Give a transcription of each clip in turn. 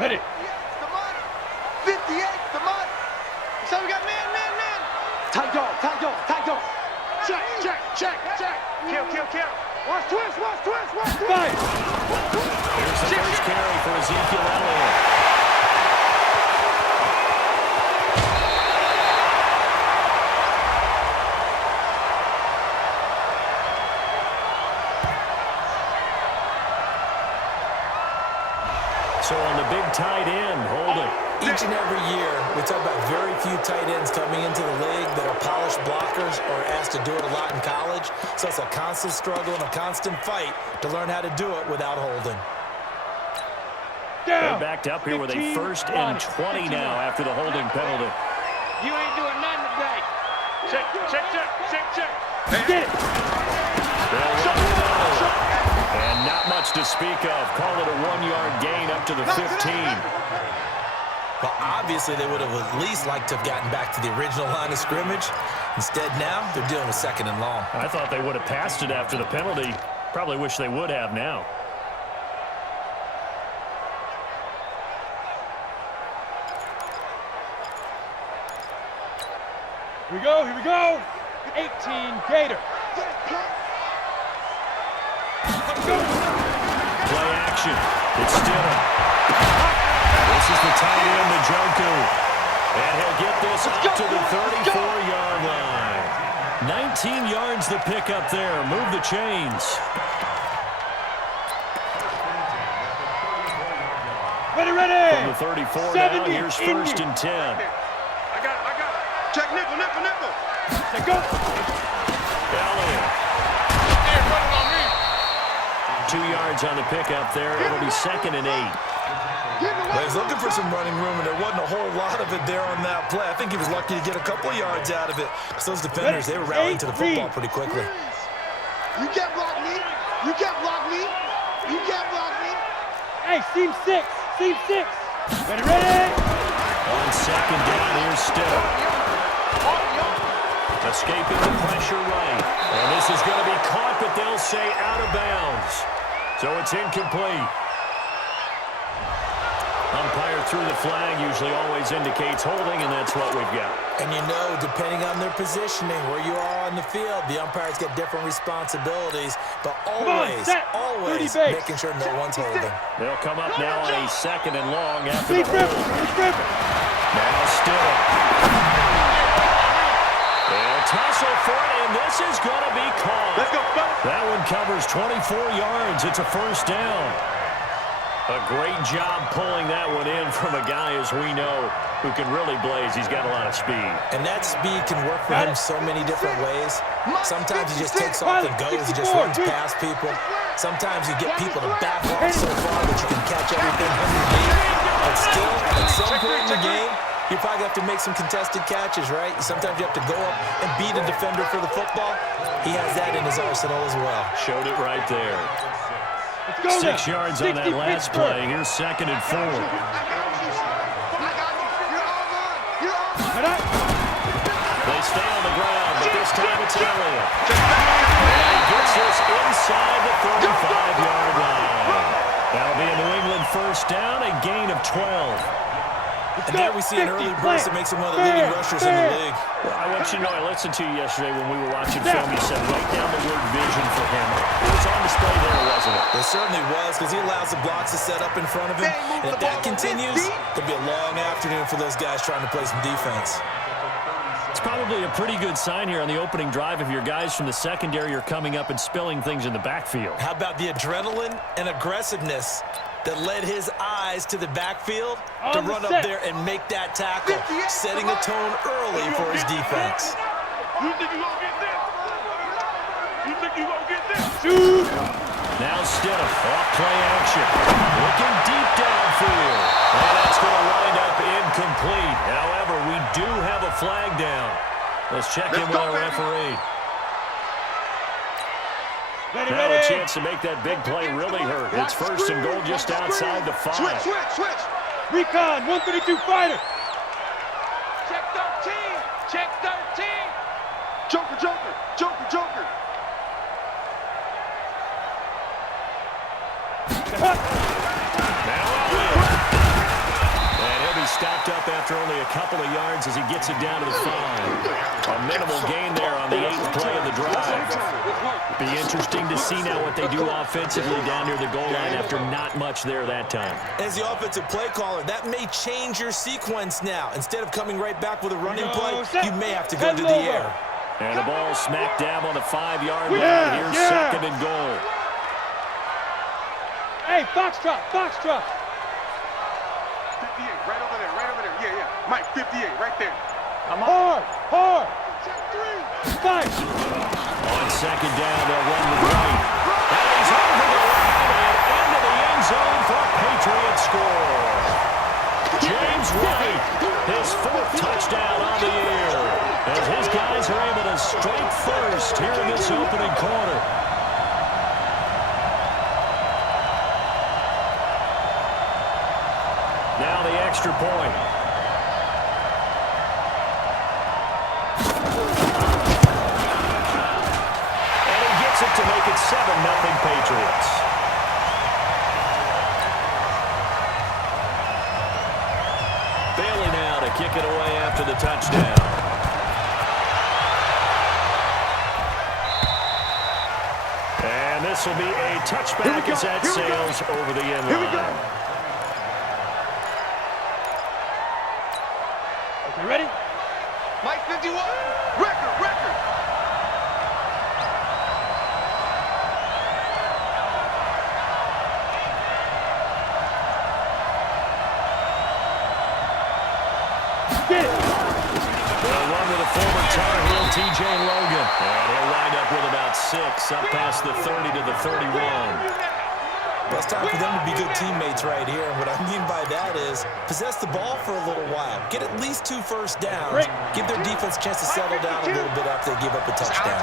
Ready. The money. 58, the money. So we got man. Tight dog. Check. Kill. Watch twist. Fire. Here's the first carry for Ezekiel Elliott. So on the big tight end, holding. Each and every year, we talk about very few tight ends coming into the league that are polished blockers or asked to do it a lot in college. So it's a constant struggle and a constant fight to learn how to do it without holding. They're backed up here with a 1st and 20 now after the holding penalty. You ain't doing nothing today. Check. Get it. And not much to speak of. Call it a 1-yard gain up to the 15. Well, obviously, they would have at least liked to have gotten back to the original line of scrimmage. Instead, now, they're dealing with 2nd and long. I thought they would have passed it after the penalty. Probably wish they would have now. Here we go. 18 Gator. Play action. It's Stidham. This is the tight end, Njoku. And he'll get this up to the 34-yard line. 19 yards the pickup there. Move the chains. Ready. From the 34 now, here's 1st and 10. I got it. Check nickel. Let's go. Elliott. Hey, running on me. 2 yards on the pickup there. It'll be 2nd and 8. Well, he's looking for some running room, and there wasn't a whole lot of it there on that play. I think he was lucky to get a couple of yards out of it. Because those defenders, they were rallying to the football pretty quickly. You can't block me. Hey, seam 6. Ready. On 2nd down, here's Stidham. Escaping the pressure right. And this is going to be caught, but they'll say out of bounds. So it's incomplete. Umpire threw the flag, usually always indicates holding, and that's what we've got. And you know, depending on their positioning, where you are on the field, the umpires get different responsibilities, but always making sure no one's holding. They'll come up now on a 2nd and long after the hold. Now Stidham. They'll tussle for it, and this is going to be caught. Let's go. That one covers 24 yards. It's a 1st down. A great job pulling that one in from a guy, as we know, who can really blaze. He's got a lot of speed. And that speed can work for him so many different ways. Sometimes he just takes off and goes and just runs past people. Sometimes you get people to back off so far that you can catch everything underneath. But still, at some point in the game, you probably have to make some contested catches, right? Sometimes you have to go up and beat a defender for the football. He has that in his arsenal as well. Showed it right there. 6 yards on that last play. Here's 2nd and 4. They stay on the ground, but this time it's Elliott. And he gets this inside the 35-yard line. That'll be a New England 1st down, a gain of 12. And there we see an early burst that makes him one of the leading rushers in the league. Well, I want you to know, I listened to you yesterday when we were watching film. You said right down the word vision for him. It was on display there, wasn't it? It certainly was, because he allows the blocks to set up in front of him. And if that continues, it'll be a long afternoon for those guys trying to play some defense. It's probably a pretty good sign here on the opening drive if your guys from the secondary are coming up and spilling things in the backfield. How about the adrenaline and aggressiveness that led his eyes to the backfield to run up there and make that tackle, setting a tone early for his defense. You think you gonna get this? Now Stidham, off play action, looking deep downfield, and that's going to wind up incomplete. However, we do have a flag down. Let's check in with our referee. Now a chance to make that big play really hurt. It's 1st and goal just outside the 5. Switch. Recon, 132 fighter. Check 13. Joker. Now Elliott. after only a couple of yards as he gets it down to the 5. A minimal gain there on the 8th play of the drive. Be interesting to see now what they do offensively down near the goal line after not much there that time. As the offensive play caller, that may change your sequence now. Instead of coming right back with a running play, you may have to go to the air. And the ball smack dab on the 5-yard line. Here's 2nd and goal. Hey, Foxtrot, Foxtrot. 58, right over there, right over there. Yeah, yeah. Mike, 58, right there. I'm hard, hard. 5. On 2nd down, they'll run the right. That is over the line and into the end zone for Patriots score. James White, his 4th touchdown on the year, as his guys are able to strike first here in this opening quarter. Now the extra point. And he gets it to make it 7-0 Patriots. Bailey now to kick it away after the touchdown. And this will be a touchback as that sails over the end line. Here we go. You ready? Mike, 51. Record. Get it. They'll run with a former Tar Heel, T.J. Logan. And he'll wind up with about 6, up past the 30 to the 31. Well, it's time for them to be good teammates right here. And what I mean by that is possess the ball for a little while. Get at least 2 first downs. Give their defense a chance to settle down a little bit after they give up a touchdown.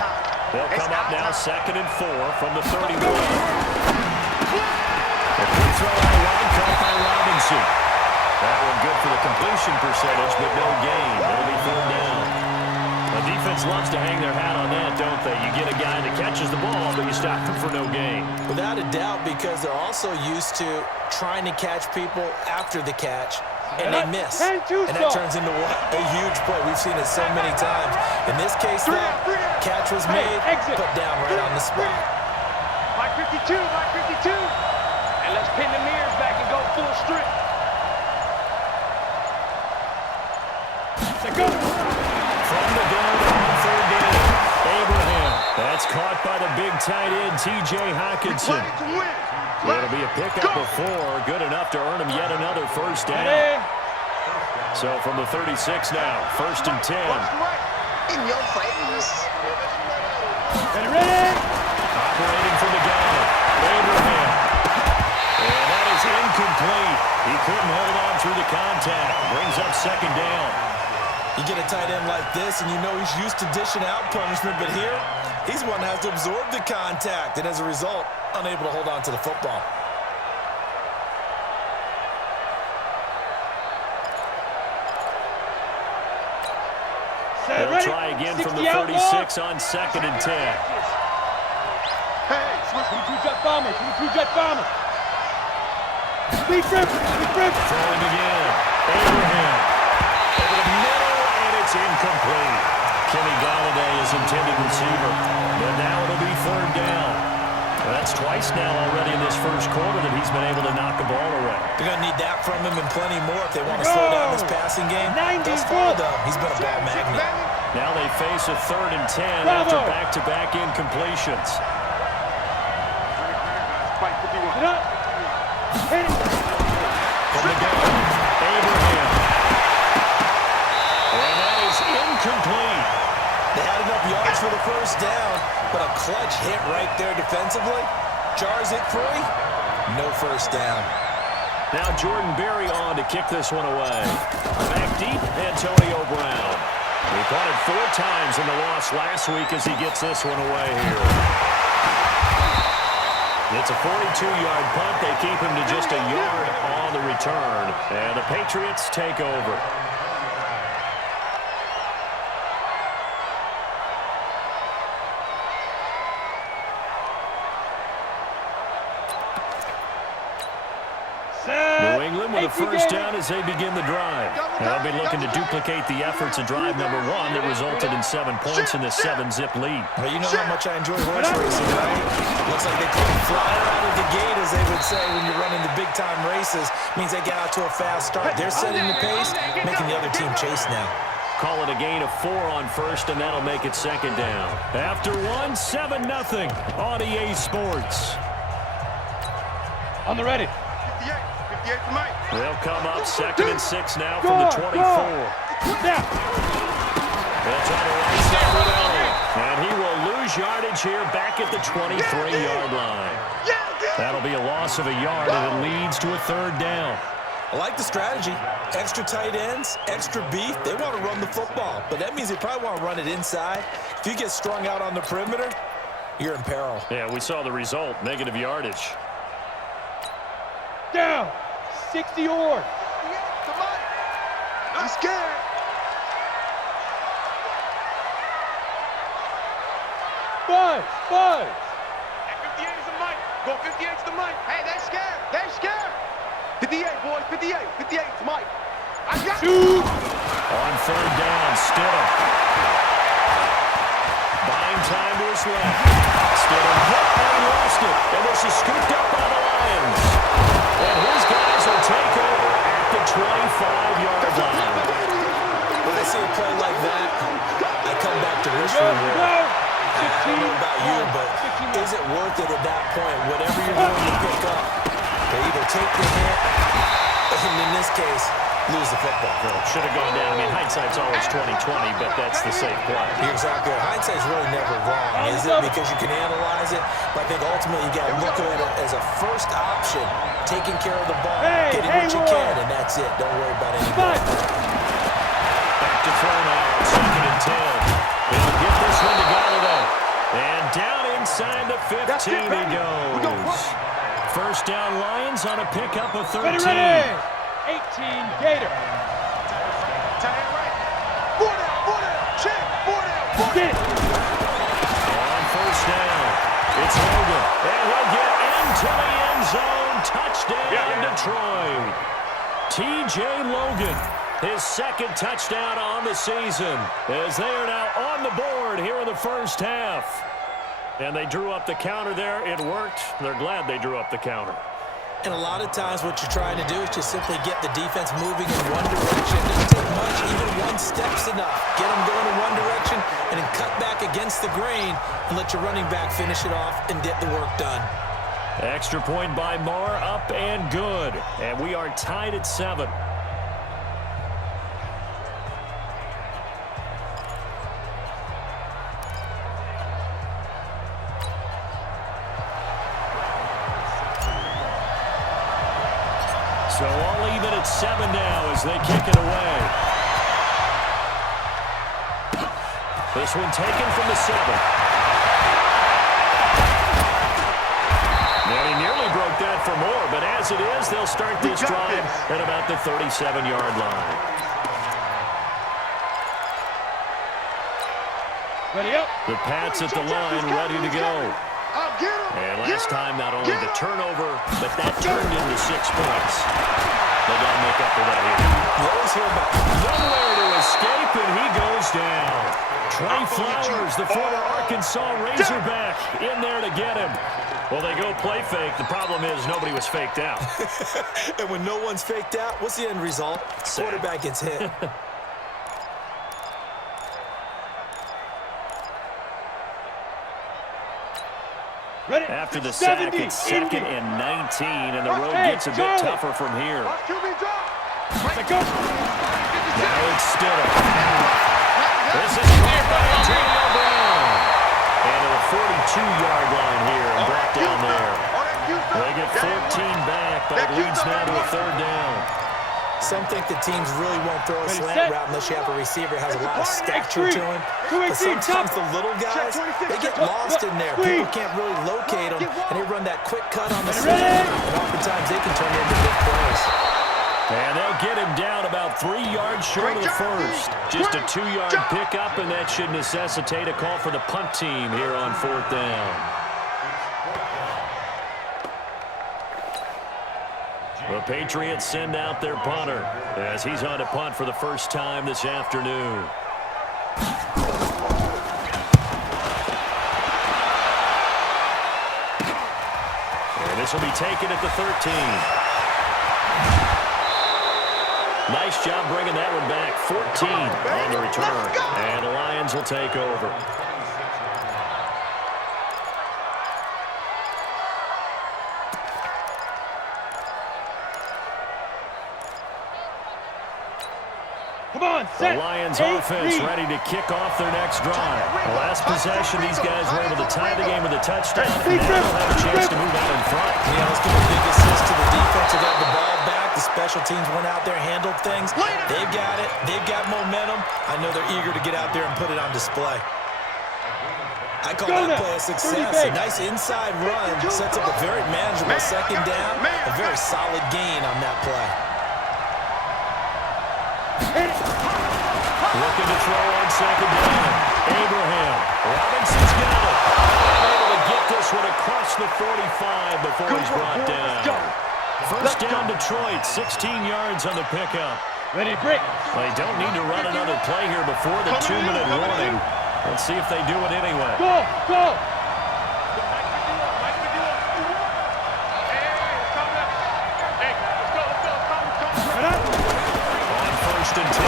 They'll come up now 2nd and 4 from the 31. A quick throw out of line caught by Robinson. That one good for the completion percentage, but no gain. It'll be 4th down. The defense loves to hang their hat on that, don't they? You get a guy that catches the ball, but you stop him for no gain. Without a doubt, because they're also used to trying to catch people after the catch, and they miss. And that turns into a huge play. We've seen it so many times. In this case, though, catch was made, put down right on the spot. Mike 52, Mike 52. And let's pin the mirrors back and go full strip. Let's go. From the gun on 3rd down, Abraham. That's caught by the big tight end, T.J. Hockenson. It'll be a pickup of 4, good enough to earn him yet another 1st down. So from the 36 now, 1st and 10. In your face. Ready? Operating from the gun, Abraham. And that is incomplete. He couldn't hold on through the contact. Brings up 2nd down. You get a tight end like this, and you know he's used to dishing out punishment, but here, he's one that has to absorb the contact, and as a result, unable to hold on to the football. They'll try again from the 36 on 2nd and 10. Hey, switch. 22-jet bomber, 22-jet bomber. Speed grip. Throwing again. Abraham. Over the middle, and it's incomplete. Kenny Galladay is intended receiver. But now it'll be 3rd down. That's twice now already in this first quarter that he's been able to knock the ball away. They're going to need that from him and plenty more if they want to slow down this passing game. Thus far, though, he's been a ball magnet. Now they face a 3rd and 10 after back-to-back incompletions. Mike 51. Get up. Hit it. From the gun, Abraham. And that is incomplete. They had enough yards for the 1st down, but a clutch hit right there defensively. Jars it free. No 1st down. Now Jordan Berry on to kick this one away. Back deep, Antonio Brown. He punted 4 times in the loss last week as he gets this one away here. It's a 42-yard punt. They keep him to just a yard on the return. And the Patriots take over. New England with the first down as they begin the drive. They'll be looking to duplicate the efforts of drive number 1 that resulted in 7 points in this 7-zip lead. Well, you know how much I enjoy horse racing, right? Looks like they come flying out of the gate, as they would say when you're running the big-time races. Means they get out to a fast start. They're setting the pace, making the other team chase now. Call it a gain of 4 on first, and that'll make it second down. After 1, 7-0 on EA Sports. On the ready. 58 for Mike. They'll come up 2nd and 6 now from the 24. Now. They'll try to right side with Elliott. And he will lose yardage here back at the 23-yard line. That'll be a loss of a yard, and it leads to a 3rd down. I like the strategy. Extra tight ends, extra beef. They want to run the football, but that means they probably want to run it inside. If you get strung out on the perimeter, you're in peril. Yeah, we saw the result, negative yardage. Down. 60 yard. Come on. I'm scared. Buzz. 58 is the Mike. Go 58 to the Mike. Hey, they're scared. They're scared. 58, boys. 58. 58 is Mike. I got Shoot. On 3rd down, Stidham. Buying time to his left. Stidham hit and he lost it. And this is scooped up by the Lions. And his guys will take over at the 25-yard line. When I see a play like that, I come back to this reward. I don't know about you, but is it worth it at that point? Whatever you're going to pick up, they either take the hit, and in this case, lose the football. Should have gone down. I mean, hindsight's always 20/20, but that's the safe play. You're exactly right. Hindsight's really never wrong, is it? Because you can analyze it, but I think ultimately you got to look at it as a first option, taking care of the ball, getting what you can, and that's it. Don't worry about anything else. Back to throw now, 2nd and 10. They'll get this one to Golladay. And down inside the 15 he goes. First down Lions on a pickup of 13. Ready. 18 Gator. Four down. Check. 4 down. Get it. On first down, it's Logan. And he'll get into the end zone. Touchdown, Detroit. T.J. Logan, his 2nd touchdown on the season, as they are now on the board here in the first half. And they drew up the counter there. It worked. They're glad they drew up the counter. And a lot of times what you're trying to do is just simply get the defense moving in one direction. It doesn't take much, even one step's enough. Get them going in one direction and then cut back against the grain and let your running back finish it off and get the work done. Extra point by Marr, up and good. And we are tied at 7. So all even at 7 now as they kick it away. This one taken from the 7. Now he nearly broke that for more, but as it is, they'll start this drive at about the 37-yard line. Ready up. The Pats at the line, ready to go. And last time, not only the turnover, but that turned into 6 points. They got to make up for that here. You always hear about Nowhere to escape, and he goes down. Trey Flowers, the former Arkansas Razorback, in there to get him. Well, they go play fake. The problem is nobody was faked out. And when no one's faked out, what's the end result? Quarterback gets hit. Ready. After the sack, it's 2nd and 19, and the road gets a bit tougher from here. Let's go. Now it's Stidham. This is caught by Antonio Brown. And to the 42-yard line here and brought down there. They get 14 back, but it leads now to a 3rd down. Some think the teams really won't throw a slant route unless you have a receiver that has a lot of stature to him. But sometimes the little guys, they get lost in there. People can't really locate them, and they run that quick cut on the side. And oftentimes they can turn into big plays. And they'll get him down about 3 yards short of the first. Just a 2-yard pickup, and that should necessitate a call for the punt team here on 4th down. The Patriots send out their punter as he's on to punt for the first time this afternoon. And this will be taken at the 13. Nice job bringing that one back. 14 on the return. And the Lions will take over. Come on, set. The Lions offense ready to kick off their next drive. The last possession, these guys were able to tie the game with a touchdown. And now they'll have a chance to move out in front. Yeah, let's give a big assist to the defense who got the ball back. The special teams went out there, handled things. They've got it. They've got momentum. I know they're eager to get out there and put it on display. I call that play a success. A nice inside run sets up a very manageable second down. A very solid gain on that play. Looking to throw on second down. Abraham. Robinson's got it. Able to get this one across the 45 before he's brought down. First down Detroit, 16 yards on the pickup. Ready, break. They don't need to run another play here before the 2-minute warning. Let's see if they do it anyway. Go, go. On first and 10.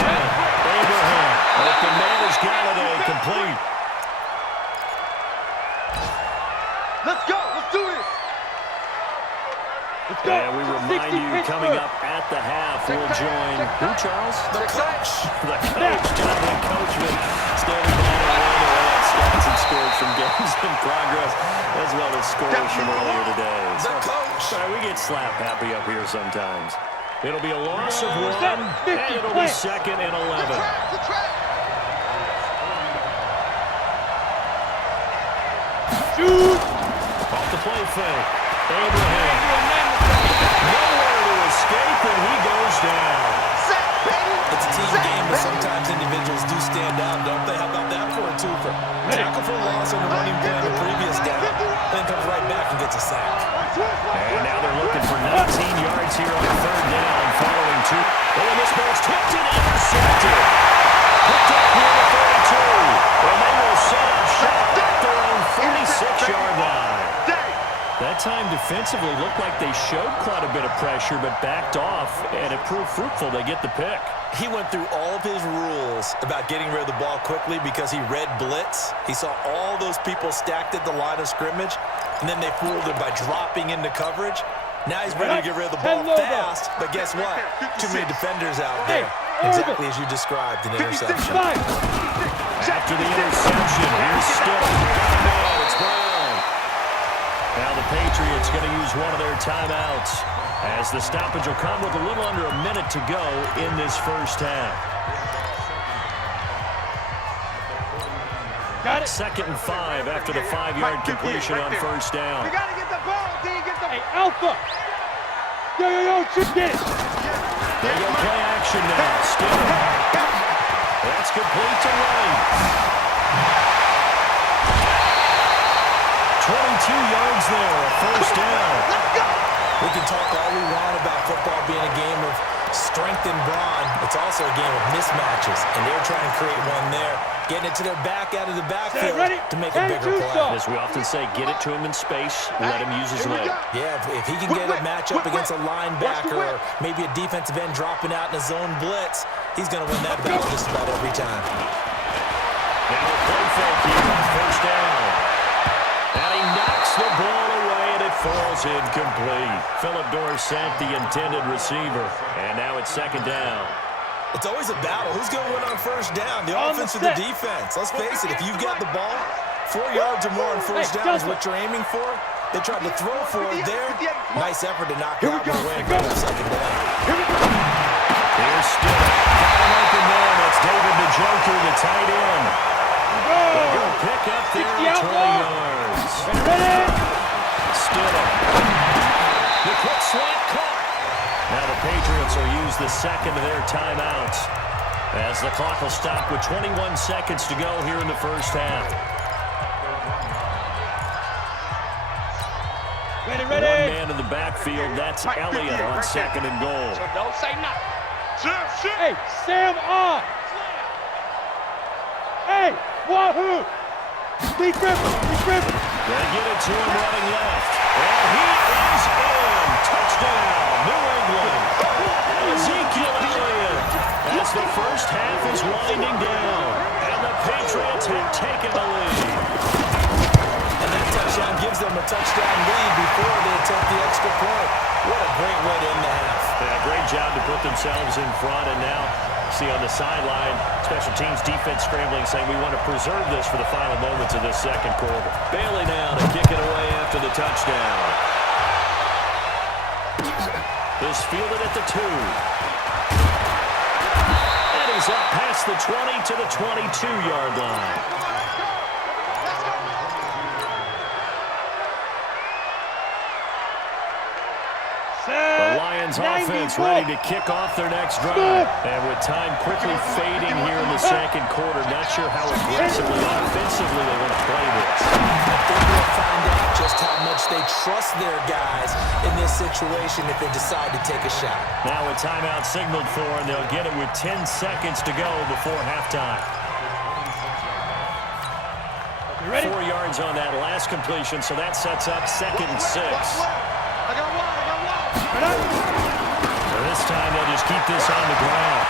Abraham. But the man has got it complete. Let's go. Let's do this. Let's go. And we remind you, coming up at the half, we'll join who, Charles? The coach. The coach, Jonathan Coachman, standing by to learn stats and scores from games in progress, as well as scores from earlier today. The coach. We get slap happy up here sometimes. It'll be a loss of 1, and it'll be second and 11. Shoot. Off the play fake. Abraham. Nowhere to escape, and he goes down. It's a team game, but sometimes individuals do stand out, don't they? How about that for a twofer? Tackle for loss on the running play on the previous down, then comes right back and gets a sack. And now they're looking for 19 yards here on third down, following 2. Oh, and this ball's tipped and intercepted. Picked up here at 32. And they will set up shop at their own 46-yard line. That time defensively looked like they showed quite a bit of pressure, but backed off, and it proved fruitful. They get the pick. He went through all of his rules about getting rid of the ball quickly because he read blitz. He saw all those people stacked at the line of scrimmage, and then they fooled him by dropping into coverage. Now he's ready to get rid of the ball fast, but guess what? Too many defenders out there. Exactly as you described, an interception. After the interception, here's Still. It's Brown. Now the Patriots going to use one of their timeouts as the stoppage will come with a little under a minute to go in this first half. Got it. Second and 5 after the 5-yard completion on first down. You gotta get the ball, D. Get the Hey, Alpha. Yo, shoot, get it. They go play action now. Still. That's complete to Wright. 22 yards there, a first down. We can talk all we want about football being a game of strength and brawn. It's also a game of mismatches, and they're trying to create one there, getting it to their back out of the backfield to make a bigger play. As we often say, get it to him in space, let him use his leg. Yeah, if he can get a matchup against a linebacker or maybe a defensive end dropping out in a zone blitz, he's going to win that battle just about every time. Now a play fake here on first down. And he knocks the ball away, and it falls incomplete. Philip Dorsett, the intended receiver. And now it's second down. It's always a battle. Who's going to win on first down? The offense or the defense? Let's face it, if you've got the ball, 4 yards or more on first down is what you're aiming for. They tried to throw for it there. Nice effort to knock it out and win on second down. Here's Still. Got an open man. That's David Njoku, the tight end. They're going to pick up there 20 yards. Still. The quick slant caught. Now the Patriots will use the second of their timeouts as the clock will stop with 21 seconds to go here in the first half. Ready. One man in the backfield. That's Elliott on second and goal. So don't say nothing. Hey, Sam off. Hey, wahoo. Be driven. They get it to him running left. And he is in. Touchdown, New England. Ezekiel Elliott as the first half is winding down. And the Patriots have taken the lead. And that touchdown gives them a touchdown lead before they attempt the extra point. What a great way to end the half. Yeah, great job to put themselves in front. And now, see on the sideline, special teams defense scrambling, saying we want to preserve this for the final moments of this second quarter. Bailey now to kick it away after the touchdown. Is fielded at the 2. And he's up past the 20 to the 22-yard line. The Lions offense ready to kick off their next drive. And with time quickly fading here in the second quarter, not sure how aggressively and offensively they want to play this. I think we'll find out just how much they trust their guys in this situation if they decide to take a shot. Now a timeout signaled for, and they'll get it with 10 seconds to go before halftime. 4 yards on that last completion, so that sets up 2nd and 6. I got one. So this time they'll just keep this on the ground.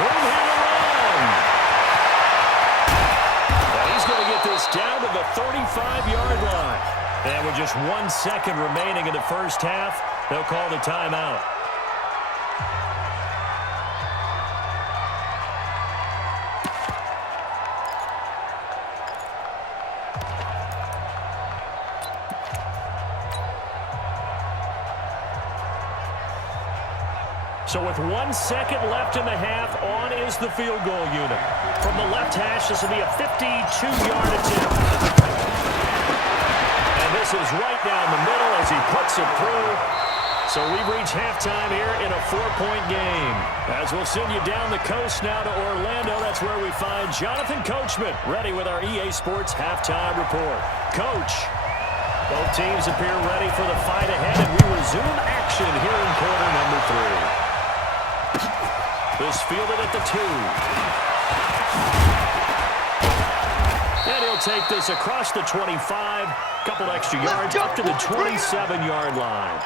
Room here to run. Now he's going to get this down to the 35-yard line. And with just 1 second remaining in the first half, they'll call the timeout. So with 1 second left in the half, on is the field goal unit. From the left hash, this will be a 52-yard attempt. And this is right down the middle as he puts it through. So we've reached halftime here in a 4-point game. As we'll send you down the coast now to Orlando, that's where we find Jonathan Coachman, ready with our EA Sports halftime report. Coach, both teams appear ready for the fight ahead, and we resume action here in quarter number 3. Is fielded at the 2. And he'll take this across the 25. Couple extra yards up to the 27-yard line.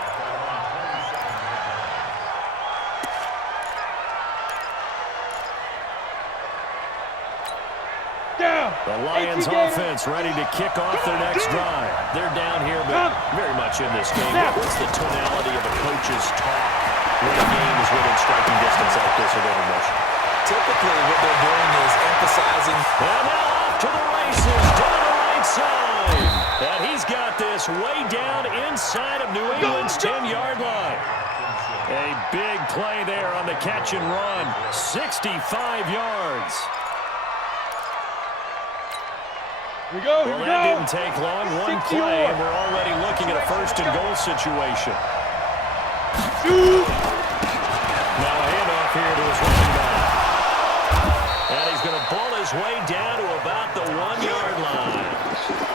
The Lions offense ready to kick off their next drive. They're down here, but very much in this game. What's the tonality of a coach's talk when a game is within striking distance like this of intermission? Typically, what they're doing is emphasizing. And now off to the races, down the right side. And he's got this way down inside of New England's 10-yard line. A big play there on the catch and run. 65 yards. Here we go. Well, that didn't take long. One play, and we're already looking at a first-and-goal situation. Now a handoff here to his running back. And he's going to ball his way down to about the 1-yard line.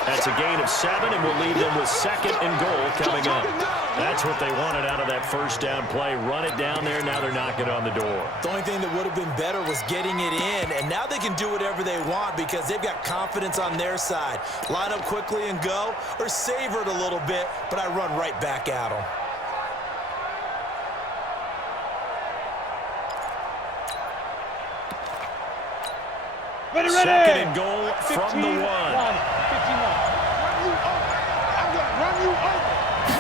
That's a gain of 7, and will leave them with 2nd and goal coming up. That's what they wanted out of that first down play. Run it down there. Now they're knocking on the door. The only thing that would have been better was getting it in, and now they can do whatever they want because they've got confidence on their side. Line up quickly and go, or savor it a little bit, but I run right back at them. Ready. 2nd and goal from the 1. 51. Run you over.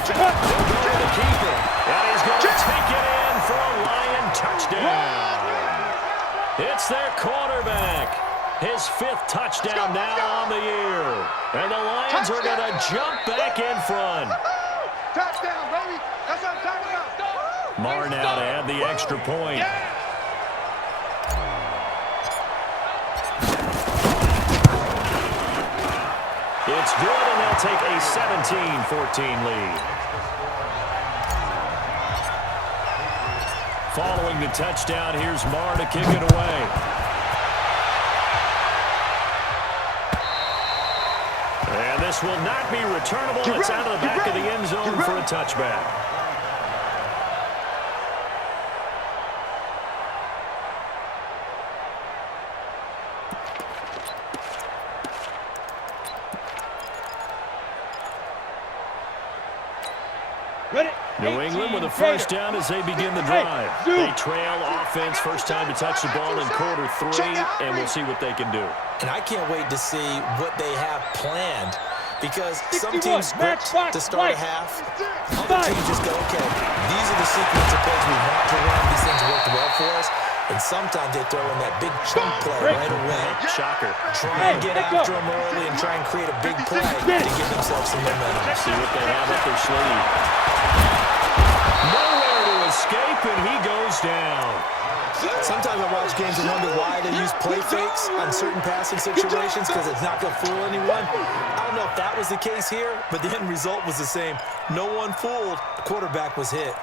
They'll go to the keeper. And he's going to take it in for a Lion touchdown. It's their quarterback. His 5th touchdown now on the year. And the Lions are going to jump back in front. Touchdown, baby. That's what I'm talking about. Marr now to add the extra point. It's good, and they'll take a 17-14 lead. Following the touchdown, here's Marr to kick it away. And This will not be returnable. It's out of the back of the end zone for a touchback. New England with a first down as they begin the drive. They trail offense, first time to touch the ball in quarter 3, and we'll see what they can do. And I can't wait to see what they have planned, because some teams script to start a half, other teams just go, okay, these are the sequence of plays we want to run. These things worked well for us. And sometimes they throw in that big chunk play right away. Shocker. Try and get after them early and try and create a big play to give themselves some momentum. See what they have up their sleeve. Nowhere to escape, and he goes down. Sometimes I watch games and wonder why they use play fakes on certain passing situations, because it's not going to fool anyone. I don't know if that was the case here, but the end result was the same. No one fooled. The quarterback was hit.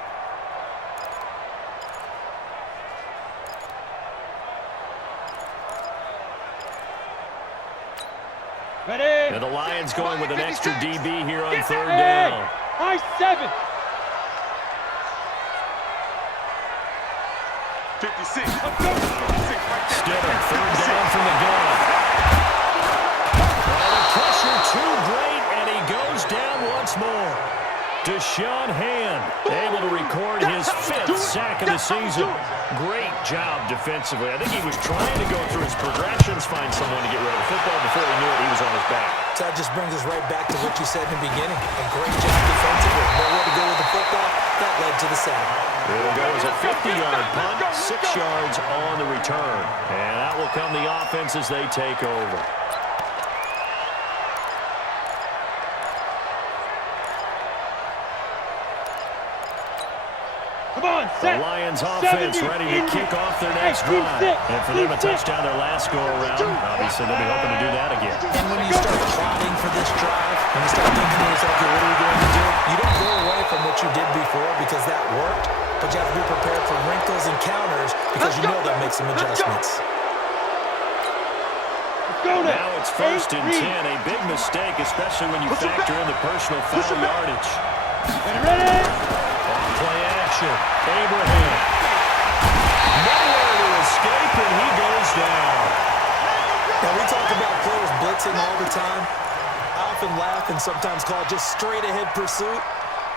Ready? And the Lions going with an extra DB here on third down. High 7. 56. Stidham, third down from the gun. Oh, the pressure too great, and he goes down once more. Deshaun Hand able to record his 5th sack of the season. Great job defensively. I think he was trying to go through his progressions, find someone to get rid of the football. Before he knew it, he was on his back. So that just brings us right back to what you said in the beginning. A great job defensively. Nowhere to go with the football. That led to the sack. It'll go as a 50-yard punt, 6 yards on the return. And out will come the offense as they take over. The Lions offense ready to kick off their next drive. And for them a touchdown their last go-around. Obviously, they'll be hoping to do that again. And when you start plotting for this drive, when you start thinking to yourself, okay, what are we going to do? You don't go away from what you did before because that worked, but you have to be prepared for wrinkles and counters because you know they'll make some adjustments. Now it's 1st and 10. A big mistake, especially when you factor in the personal foul yardage. Ready? Play action. Abraham. Nowhere to escape, and he goes down. Now, we talk about players blitzing all the time. I often laugh and sometimes call it just straight-ahead pursuit.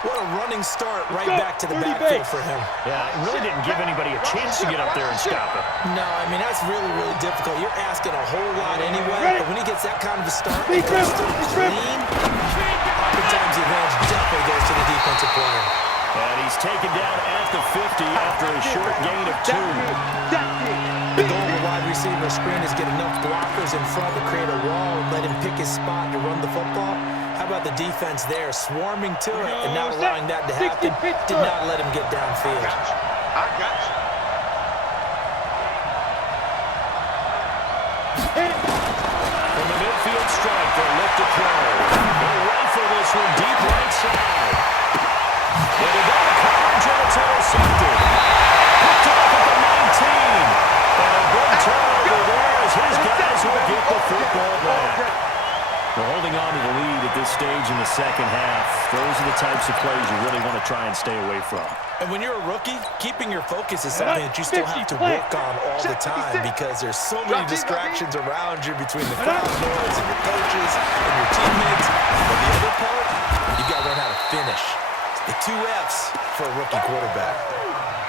What a running start right back to the backfield for him. Yeah, it really didn't give anybody a chance to get up there and stop it. No, I mean, that's really, really difficult. You're asking a whole lot anyway, but when he gets that kind of a start, and goes still clean, oftentimes the advantage definitely goes to the defensive player. And he's taken down at the 50 after a short gain of 2. The goal of a wide receiver screen is get enough blockers in front to create a wall and let him pick his spot to run the football. How about the defense there, swarming to it and not allowing that to happen? Did not let him get downfield. I got you. From the midfield strike, they'll look to throw. They'll rifle this one deep right side. And they got a coverage, and it's intercepted. Picked off at the 19. And a big turnover there as his guys will get the football back. They're holding on to the lead at this stage in the second half. Those are the types of plays you really want to try and stay away from. And when you're a rookie, keeping your focus is something that you still have to work on all the time because there's so many distractions around you between the crowd noise and your coaches and your teammates. But the other part, you got to learn how to finish. The 2 F's for a rookie quarterback.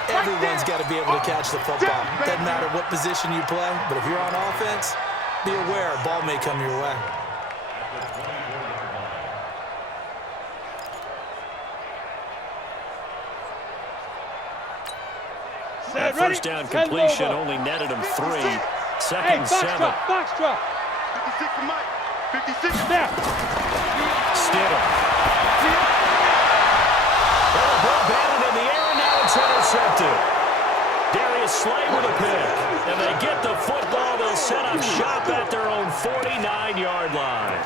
Everyone's got to be able to catch the football. Doesn't matter what position you play, but if you're on offense, be aware a ball may come your way. That first down completion only netted him 3. Second, 7. Box drop. 56 for Mike. 56 Snap. Stidham. Oh, ball batted in the air, and now it's intercepted. Darius Slay with a pick. And they get the football. They'll set up shop at their own 49-yard line.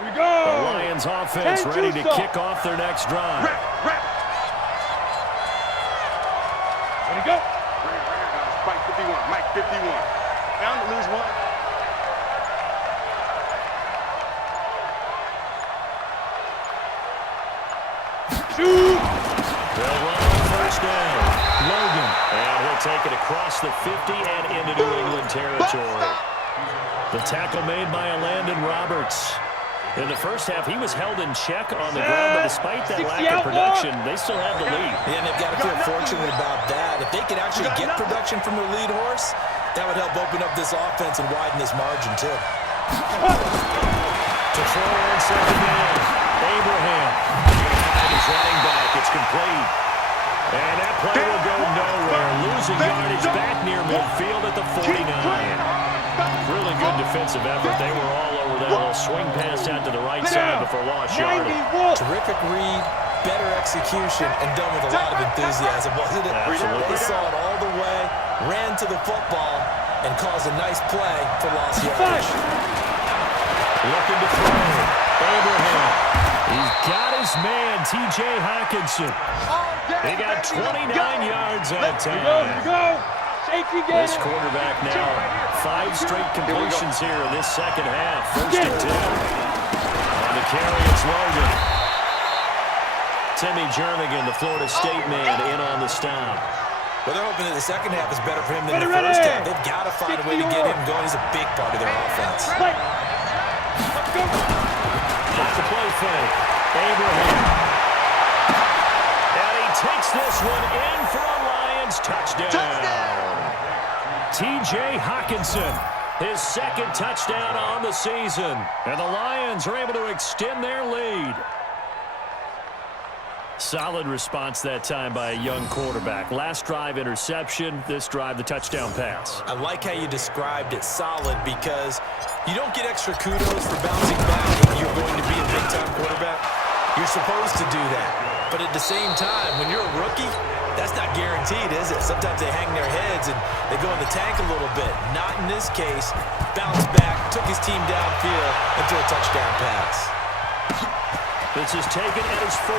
We The go. Lions offense ready to kick off their next drive. Rep. Ready, go. Mike 51. Mike 51. Bound to lose one. Shoot. They'll run on first down. Logan. And he'll take it across the 50 and into New England territory. The tackle made by Landon Roberts. In the first half, he was held in check on the ground, but despite that lack of production, they still have the lead. Yeah, and they've got to feel fortunate about that. If they could actually get production from their lead horse, that would help open up this offense and widen this margin, too. To throw on second down. Abraham. His running back. It's complete. And that play will go nowhere. Losing yardage back near midfield at the 49. Really good defensive effort. They were all over that little swing pass out to the right side before lost yardage. Terrific read, better execution, and done with a lot of enthusiasm, wasn't it? Absolutely. They saw it all the way, ran to the football, and caused a nice play for lost yardage. Looking to throw. Abraham. He's got his man, T.J. Hawkinson. He got 29 yards that time. Go. This quarterback now, 5 straight completions here in this second half. First and 10. On the carry, it's Logan. Timmy Jernigan, the Florida State man, in on the stop. Well, they're hoping that the second half is better for him than the first half. They've got to find a way to get him going. He's a big part of their offense. That's the play fake. Abraham. And he takes this one in for a Lions touchdown. T.J. Hawkinson, his second touchdown on the season. And the Lions are able to extend their lead. Solid response that time by a young quarterback. Last drive, interception. This drive, the touchdown pass. I like how you described it, solid, because you don't get extra kudos for bouncing back if you're going to be a big-time quarterback. You're supposed to do that. But at the same time, when you're a rookie, that's not guaranteed, is it? Sometimes they hang their heads and they go in the tank a little bit. Not in this case. Bounced back, took his team downfield, and threw a touchdown pass. This is taken at his 4.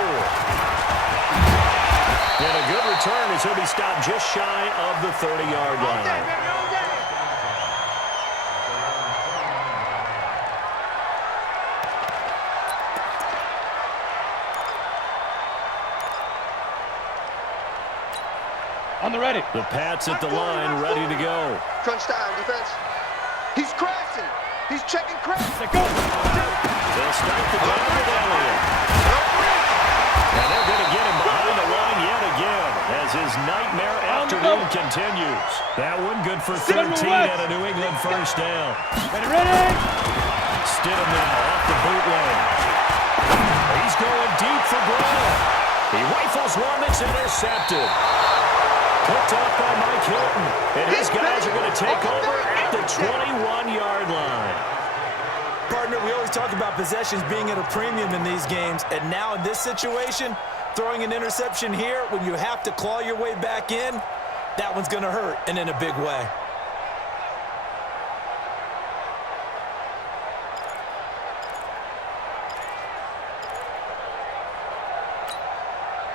And a good return as he'll be stopped just shy of the 30-yard line. On the ready. The Pats at the line, ready to go. Crunch time, defense. He's crashing. He's checking crash. Let go. They'll start the drive with Elliott. And they're going to get him behind the line yet again as his nightmare afternoon continues. That one good for 13 and a New England first down. Ready. Stidham now off the bootleg. He's going deep for Brown. He rifles one that's intercepted. Picked up by Mike Hilton. And his guys are going to take over at the 21-yard line. Partner, we always talk about possessions being at a premium in these games, and now in this situation, throwing an interception here when you have to claw your way back in, that one's going to hurt, and in a big way.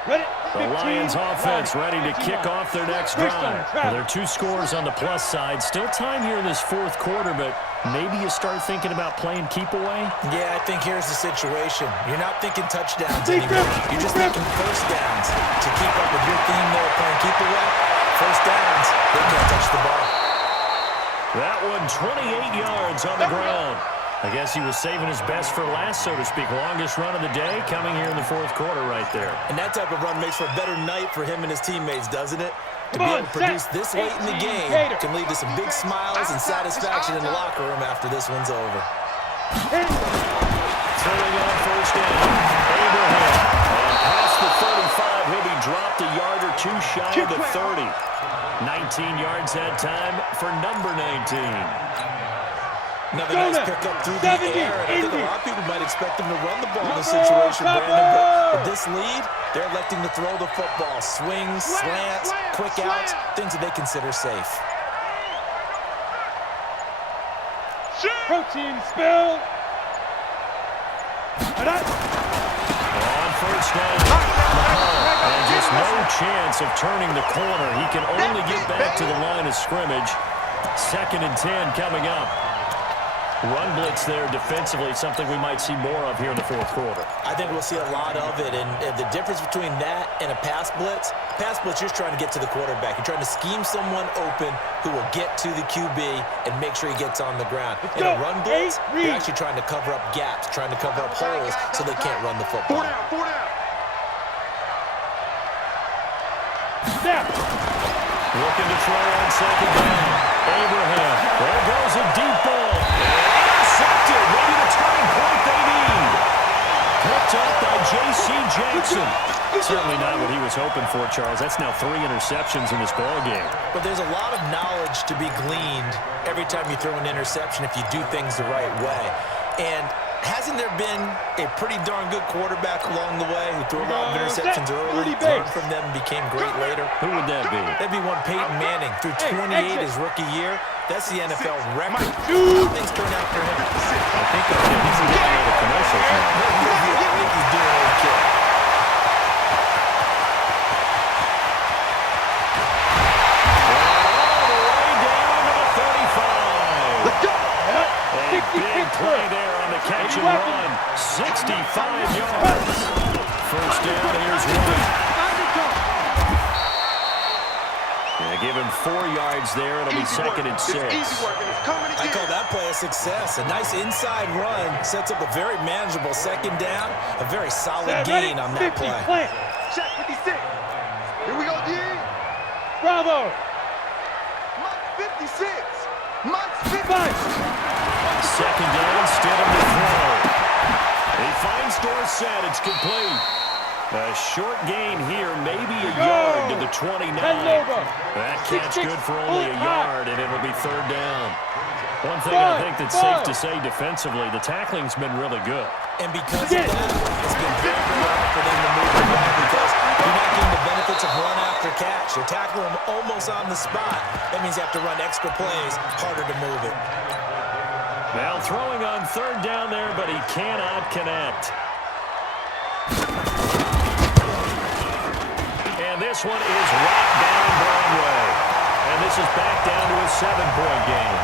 Ready. The Lions offense ready to kick off their next drive. Well, there are 2 scores on the plus side. Still time here in this fourth quarter, but maybe you start thinking about playing keep away? Yeah, I think here's the situation. You're not thinking touchdowns anymore. You're just thinking first downs. To keep up with your theme there, playing keep away, first downs, they can't touch the ball. That one 28 yards on the ground. I guess he was saving his best for last, so to speak. Longest run of the day coming here in the fourth quarter right there. And that type of run makes for a better night for him and his teammates, doesn't it? To be able to produce this late in the game can lead to some big smiles and satisfaction in the locker room after this one's over. Throwing on first down. Abraham. And past the 35, he'll be dropped a yard or 2 shy of the 30. 19 yards that time for number 19. Another nice pickup through the air. I think a lot of people might expect them to run the ball in this situation, Brandon, but with this lead, they're electing to throw the football. Swings, slants, quick outs, things that they consider safe. Protein spill. On first down. And just no chance of turning the corner. He can only get back to the line of scrimmage. 2nd and 10 coming up. Run blitz there defensively, something we might see more of here in the 4th quarter. I think we'll see a lot of it, and the difference between that and a pass blitz, you're just trying to get to the quarterback. You're trying to scheme someone open who will get to the QB and make sure he gets on the ground. In a run blitz, you're actually trying to cover up gaps, trying to cover up holes so they can't run the football. 4 down. Looking to throw on 2nd down. Abraham. There goes a deep ball. Intercepted. Maybe the turning point they need. Picked up by J.C. Jackson. Certainly not what he was hoping for, Charles. That's now 3 interceptions in this ballgame. But there's a lot of knowledge to be gleaned every time you throw an interception if you do things the right way. And hasn't there been a pretty darn good quarterback along the way who threw a lot of interceptions early, learned from them, and became great later? Who would that be? That'd be one Peyton Manning. Threw 28 his rookie year. That's the NFL record. How things turn out for him? I think he's getting a lot of commercials now. I think he's doing okay. Big play there on the catch and run. 65 yards. First down, here's White. Yeah, give him 4 yards there. It'll be 2nd and 6. I call that play a success. A nice inside run sets up a very manageable 2nd down. A very solid gain on that play. Check 56. Here we go, D. Bravo. Mike 56. Mike 55. 2nd down, Stidham to throw. He finds Dorsett. It's complete. A short gain here, maybe a yard to the 29. That catch good for only a yard, and it'll be 3rd down. One thing I think that's safe to say defensively, the tackling's been really good. And because of that, it's been very hard for them to move the ball because you're not getting the benefits of run after catch. You're tackling them almost on the spot. That means you have to run extra plays, harder to move it. Now throwing on 3rd down there, but he cannot connect. And this one is right down Broadway. And this is back down to a 7-point game.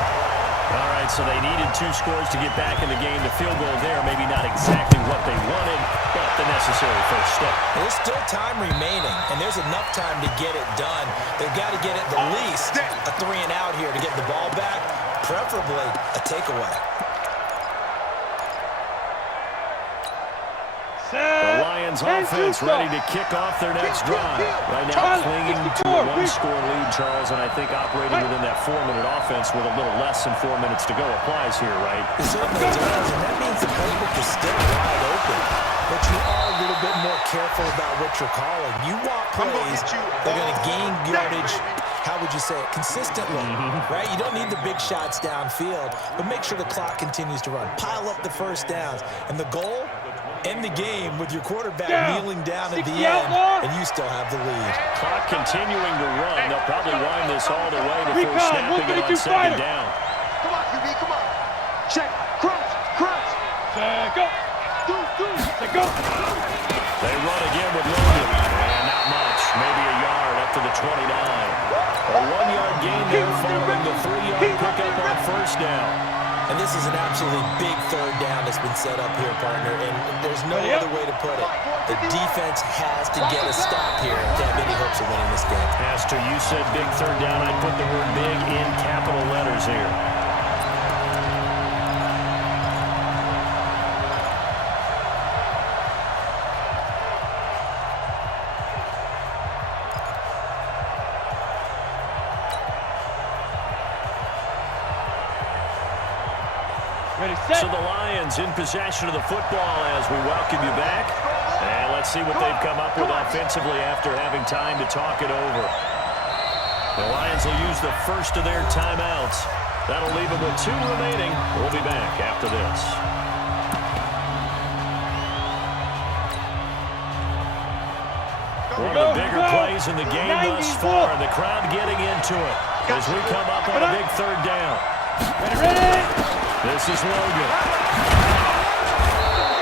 All right, so they needed 2 scores to get back in the game. The field goal there, maybe not exactly what they wanted, but the necessary first step. There's still time remaining, and there's enough time to get it done. They've got to get at the least a 3 and out here to get the ball back, preferably a takeaway. The Lions offense ready to kick off their next drive. Right now clinging to a 1-score lead, Charles, and I think operating within that 4-minute offense with a little less than 4 minutes to go applies here, right? It certainly does, and that means the playbook is still wide open. But you are a little bit more careful about what you're calling. You want plays that are going to gain yardage, how would you say it, consistently, right? You don't need the big shots downfield, but make sure the clock continues to run. Pile up the first downs, and the goal, end the game with your quarterback kneeling down at the end, and you still have the lead. Clock continuing to run. They'll probably wind this all the way before snapping it on 2nd down. Come on, QB, come on. Check. Crunch. Check up. Check up. They run again with Logan. And not much. Maybe a yard up to the 29. A 1-yard gain there following the 3-yard pickup on first down. And this is an absolutely big 3rd down that's been set up here, partner, and there's no other way to put it. The defense has to get a stop here to have any hopes of winning this game. Pastor, you said big 3rd down. I put the word big in capital letters here. So the Lions in possession of the football as we welcome you back. And let's see what they've come up with offensively after having time to talk it over. The Lions will use the first of their timeouts. That'll leave them with 2 remaining. We'll be back after this. One of the bigger plays in the game thus far. The crowd getting into it as we come up on a big 3rd down. Ready. This is Logan.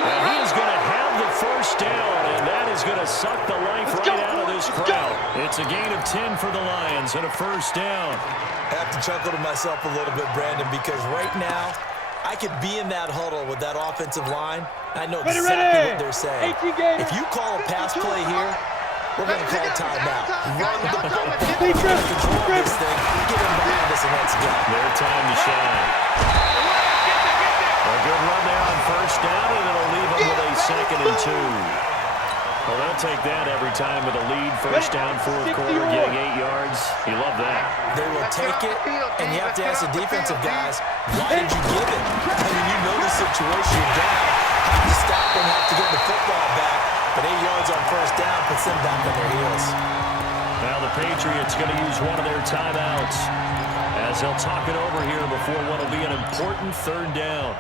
And he is It's a gain of 10 for the Lions and a first down. I have to chuckle to myself a little bit, Brandon, because right now I could be in that huddle with that offensive line. I know exactly what they're saying. If you call a pass play here, we're going to call a timeout. Run the football. We're going to control this thing. Get him behind us and let's go. Their time to shine. A good run there on first down, and it'll leave them with a 2nd and 2. Well, they'll take that every time with a lead. First down, fourth quarter, getting 8 yards. You love that. They will take it, and you have to ask the defensive guys, why did you give it? I mean, you know the situation you're down. Have to stop them, have to get the football back. But 8 yards on first down puts them back on their heels. Now the Patriots going to use one of their timeouts as they'll talk it over here before what will be an important 3rd down.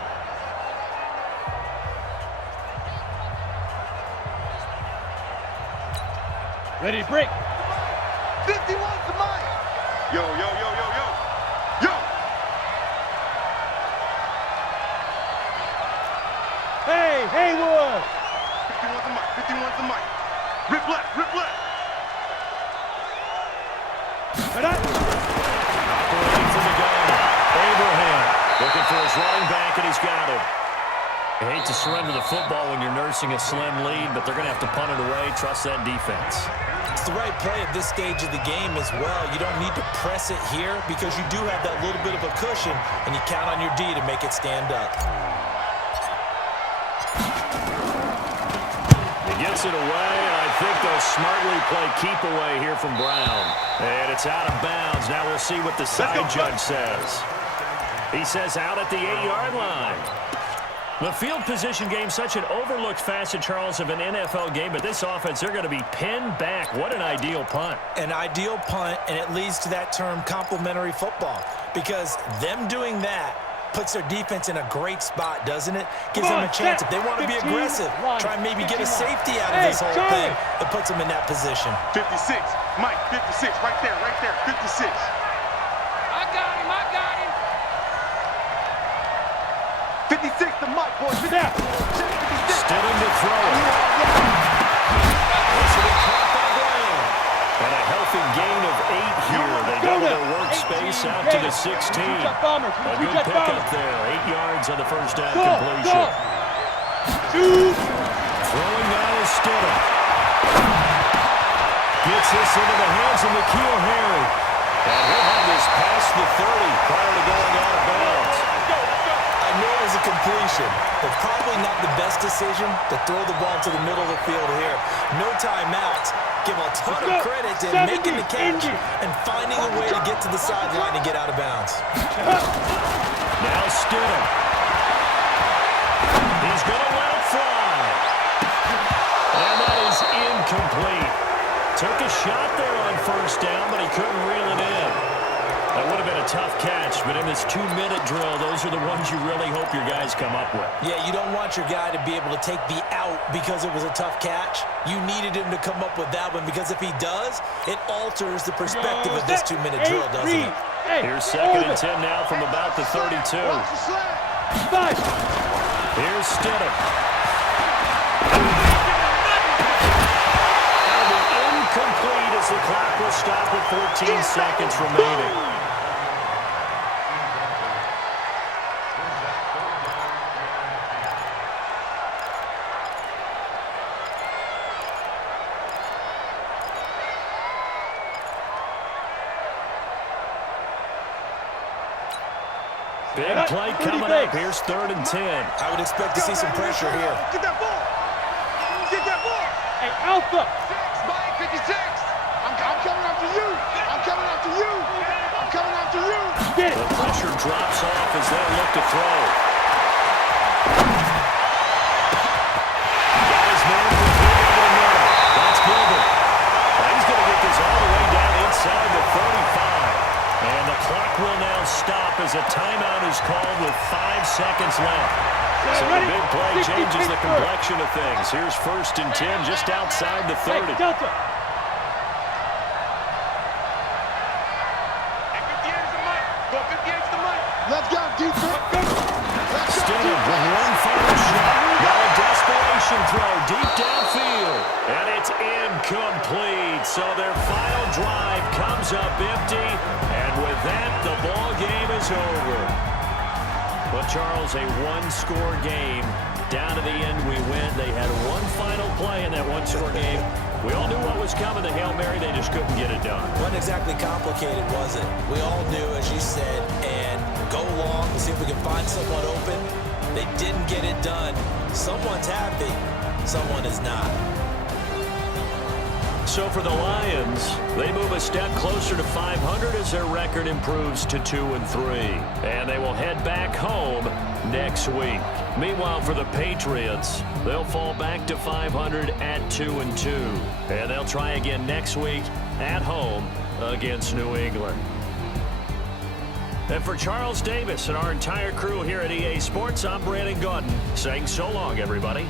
Ready, break. 51's the mic. Yo, yo, yo, yo, yo. Yo. Hey, Haywood. 51's the mic. 51's the mic. Rip left, rip left. Operating from the gun. Abraham looking for his running back, and he's got him. I hate to surrender the football when you're nursing a slim lead, but they're going to have to punt it away. Trust that defense. It's the right play at this stage of the game as well. You don't need to press it here because you do have that little bit of a cushion, and you count on your D to make it stand up. He gets it away, and I think they'll smartly play keep away here from Brown. And it's out of bounds. Now we'll see what the side judge says. He says out at the 8-yard line. The field position game, such an overlooked facet, Charles, of an NFL game. But this offense, they're going to be pinned back. What an ideal punt. An ideal punt, and it leads to that term complementary football. Because them doing that puts their defense in a great spot, doesn't it? Gives them a chance. If they want to be aggressive, try and maybe get a safety out of this whole thing. It puts them in that position. 56. Mike, 56. Right there, right there. 56. I got him. 56, the mic, boys. Snap. Stidham to throw it. This will be caught by Brown. And a healthy gain of 8 here. They double their workspace out to the 16. A good pickup there. 8 yards on the first down completion. Throwing now is Stidham. Gets this into the hands of N'Keal Harry. And he'll have this past the 30 prior to going out of bounds. I know it was a completion, but probably not the best decision to throw the ball to the middle of the field here. No timeouts. Give a ton of credit to making the catch and finding a way to get to the sideline and get out of bounds. Now Stidham. He's going to let it fly. And that is incomplete. Took a shot there on first down, but he couldn't reel it in. That would have been a tough catch, but in this 2-minute drill, those are the ones you really hope your guys come up with. Yeah, you don't want your guy to be able to take the out because it was a tough catch. You needed him to come up with that one because if he does, it alters the perspective of this 2-minute drill, doesn't it? Here's 2nd and 10 now from about the 32. Here's Stidham. That'll be incomplete as the clock will stop with 14 seconds remaining. Big play coming up. Here's 3rd and 10. I would expect to see some pressure here. Get that ball. Get that ball. Hey, Alpha. 56. I'm coming after you. I'm coming after you. I'm coming after you. Get it. The pressure drops off as they look to throw. Got his man for 3 over the middle. That's Gilbert. He's going to get this all the way down inside the 35. And the clock will now stop as a timeout is called with 5 seconds left. So the big play changes the complexion of things. Here's 1st and 10 just outside the 30. Hey, Delta. And 58 is the mic. Go 58 is the mic. Let's go, defense. Stidham with one final shot. Now a desperation throw deep downfield. And it's incomplete. So their final drive comes up empty, and with that, the ball game is over. But, Charles, a one-score game. Down to the end, we win. They had one final play in that one-score game. We all knew what was coming, the Hail Mary. They just couldn't get it done. Wasn't exactly complicated, was it? We all knew, as you said, and go long and see if we can find someone open. They didn't get it done. Someone's happy. Someone is not. So for the Lions, they move a step closer to 500 as their record improves to 2-3. And they will head back home next week. Meanwhile, for the Patriots, they'll fall back to 500 at 2-2. And they'll try again next week at home against New England. And for Charles Davis and our entire crew here at EA Sports, I'm Brandon Gaudin saying so long, everybody.